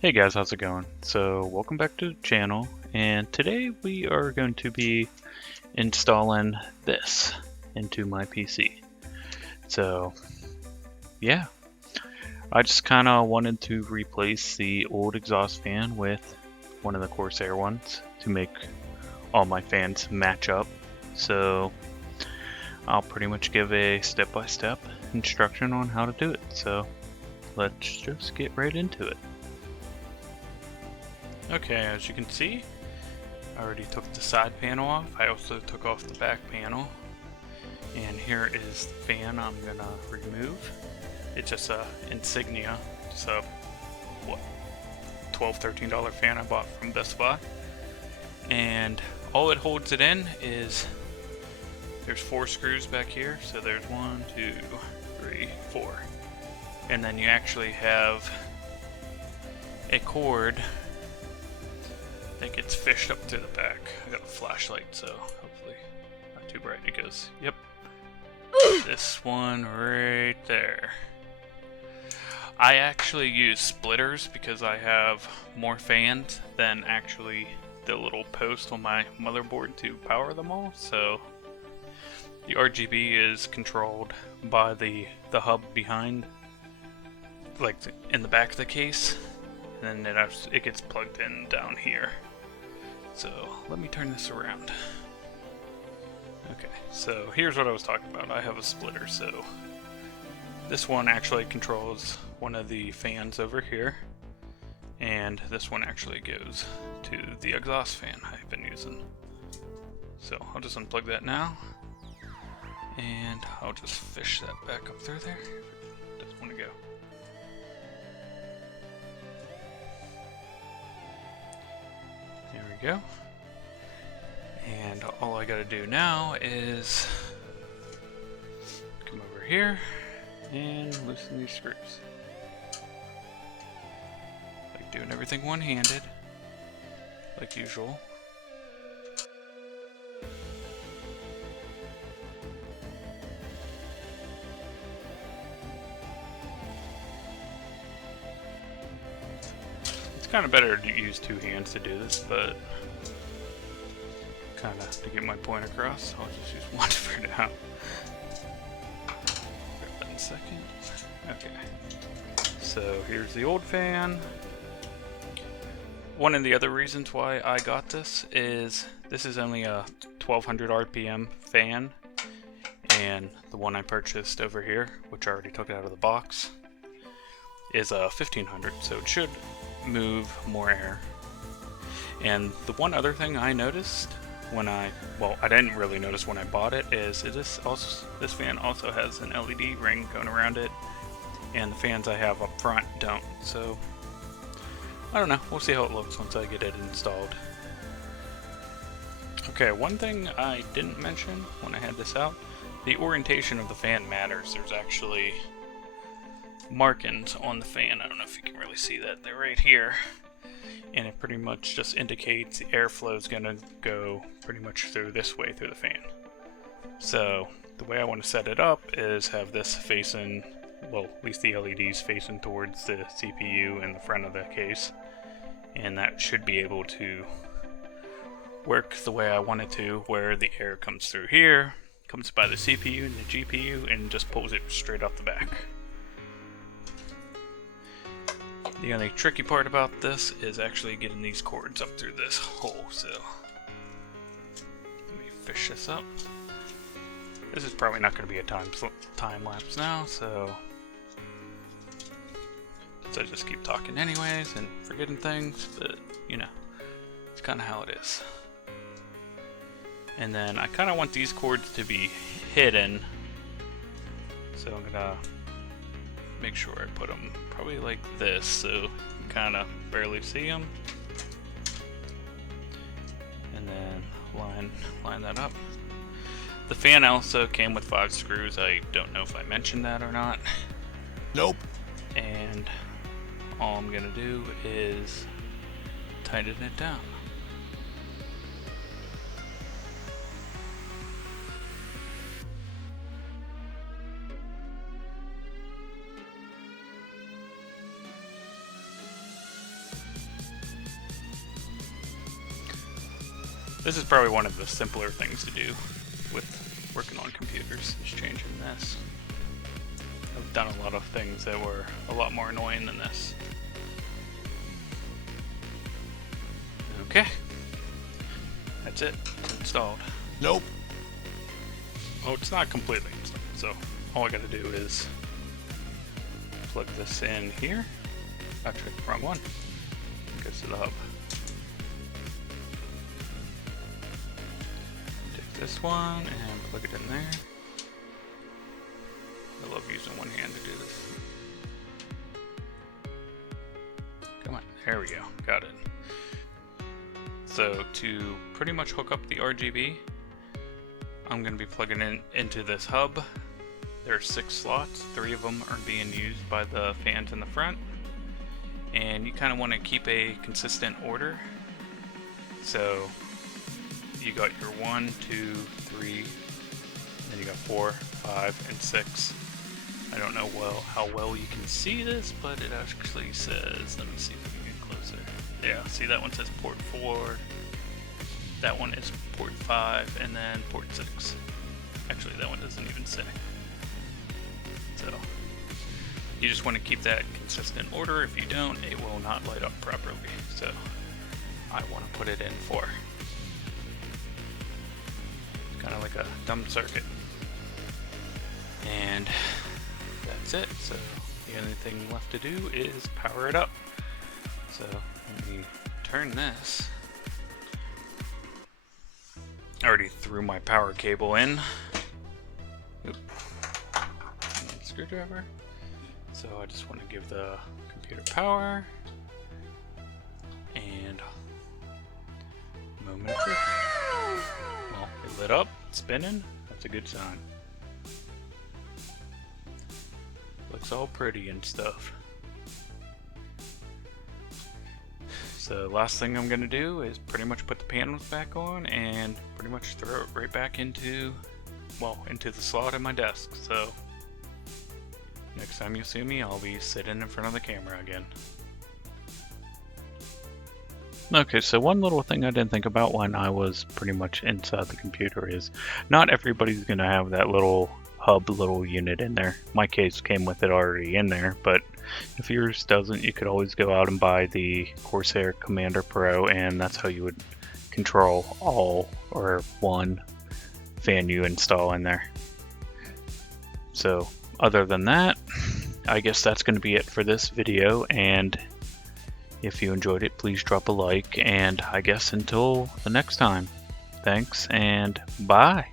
Hey guys, how's it going? So welcome back to the channel, and today we are going to be installing this into my PC. So yeah, I just kind of wanted to replace the old exhaust fan with one of the Corsair ones to make all my fans match up. So I'll pretty much give a step-by-step instruction on how to do it. So let's just get right into it. Okay, as you can see, I already took the side panel off. I also took off the back panel. And here is the fan I'm gonna remove. It's just a Insignia, just a what, $12, $13 fan I bought from Best Buy. And all it holds it in is, there's 4 screws back here. So there's 1, 2, 3, 4. And then you actually have a cord that gets fished up through the back. I got a flashlight, so hopefully not too bright. It goes, yep. This one right there. I actually use splitters because I have more fans than actually the little post on my motherboard to power them all. So the RGB is controlled by the hub behind, like in the back of the case, and then it gets plugged in down here. So let me turn this around. Okay, so here's what I was talking about. I have a splitter, so this one actually controls one of the fans over here, and this one actually goes to the exhaust fan I've been using. So I'll just unplug that now, and I'll just fish that back up through there. Doesn't want to go. There we go. And all I gotta do now is come over here and loosen these screws. Like doing everything one-handed, like usual. It's kind of better to use 2 hands to do this, but kind of to get my point across, I'll just use one for now. Grab that in a second. Okay. So here's the old fan. One of the other reasons why I got this is only a 1200 RPM fan, and the one I purchased over here, which I already took it out of the box, is a 1500, so it should move more air. And the one other thing I noticed when I didn't really notice when I bought it, is this fan also has an LED ring going around it, and the fans I have up front don't. So I don't know, we'll see how it looks once I get it installed. Okay, one thing I didn't mention when I had this out, the orientation of the fan matters. There's actually markings on the fan. I don't know if you can really see that. They're right here. And it pretty much just indicates the airflow is going to go pretty much through this way through the fan. So the way I want to set it up is have this facing, well, at least the LEDs facing towards the CPU in the front of the case, and that should be able to work the way I want it to, where the air comes through here, comes by the CPU and the GPU, and just pulls it straight off the back. The only tricky part about this is actually getting these cords up through this hole, so let me fish this up. This is probably not going to be a time lapse now, so I just keep talking anyways and forgetting things, but you know, it's kind of how it is. And then I kind of want these cords to be hidden, so I'm gonna make sure I put them probably like this, so you can kind of barely see them. And then line that up. The fan also came with 5 screws. I don't know if I mentioned that or not. Nope. And all I'm gonna do is tighten it down. This is probably one of the simpler things to do with working on computers, is changing this. I've done a lot of things that were a lot more annoying than this. Okay. That's it. It's installed. Nope. Oh, it's not completely installed, so all I gotta do is plug this in here. Actually, wrong one. It goes to the hub. Take this one and plug it in there. I love using one hand to do this. Come on, there we go, got it. So to pretty much hook up the RGB, I'm going to be plugging in into this hub. There are 6 slots, 3 of them are being used by the fans in the front. And you kind of want to keep a consistent order. So you got your 1, 2, 3, then you got 4, 5, and 6. I don't know how well you can see this, but it actually says, let me see if we can get closer. Yeah, see that one says port 4, that one is port 5, and then port 6. Actually, that one doesn't even say. So, you just want to keep that consistent order. If you don't, it will not light up properly. So, I want to put it in 4. It's kind of like a dumb circuit. And that's it. So, the only thing left to do is power it up. So, let me turn this. I already threw my power cable in. Oop. Screwdriver. So I just want to give the computer power. And moment of truth. Well, it lit up, spinning. That's a good sign. Looks all pretty and stuff. So last thing I'm going to do is pretty much put the panels back on and pretty much throw it right back into, well, into the slot in my desk. So next time you see me, I'll be sitting in front of the camera again. Okay, so one little thing I didn't think about when I was pretty much inside the computer is not everybody's going to have that little hub little unit in there. My case came with it already in there, but if yours doesn't, you could always go out and buy the Corsair Commander Pro, and that's how you would control all or one fan you install in there. So other than that, I guess that's going to be it for this video, and if you enjoyed it, please drop a like, and I guess until the next time, thanks and bye.